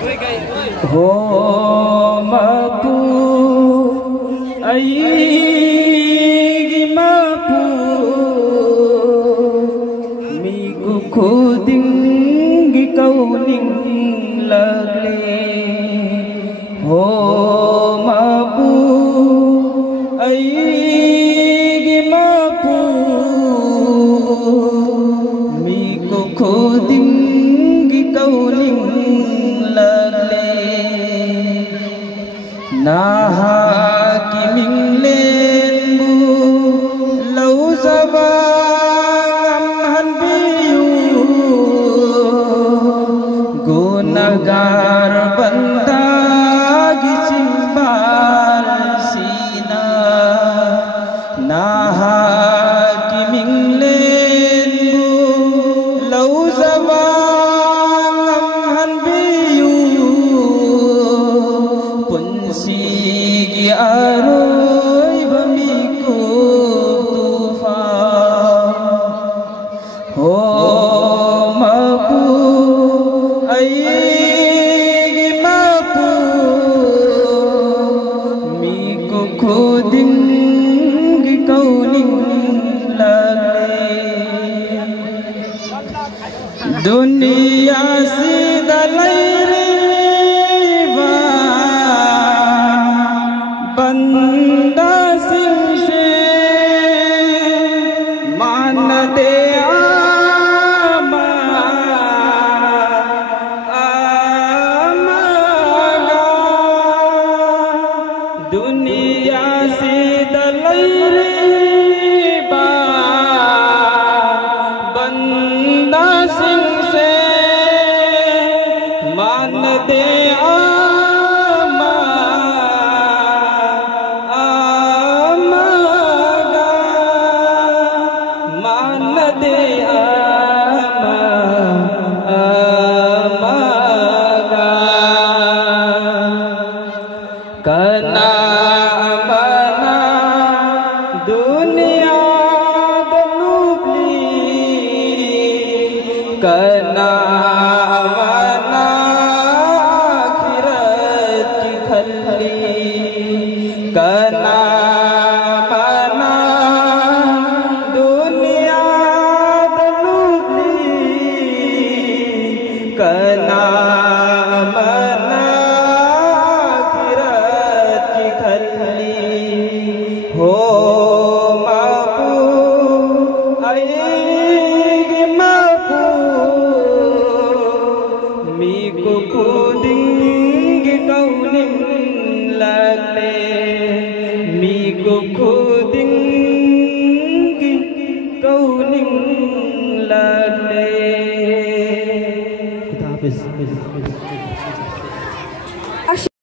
हो mapu aigi mapu miku khudingi kauning lagle ho mapu aigi mapu miku khudingi kauning naha kiming lenbu lau sabang han biu gunagar banda gisimbal sina naha kiming lenbu lau sabang han biu sigi aroy bamiku tufa ho mapu aigi mapu miku khudingi kauning lagle dunia sidalai बंदा सिंशे मान दे आमागा दुनिया से दलैरे बा बंदा सिंशे मान दे कना बना दुनिया दलुबली कना बना आखिरत की खल्ली कना बना दुनिया दलुबली कना हो mapu aigi mapu miku khudingi kauning lagle miku khudingi kauning lagle Khuda Hafiz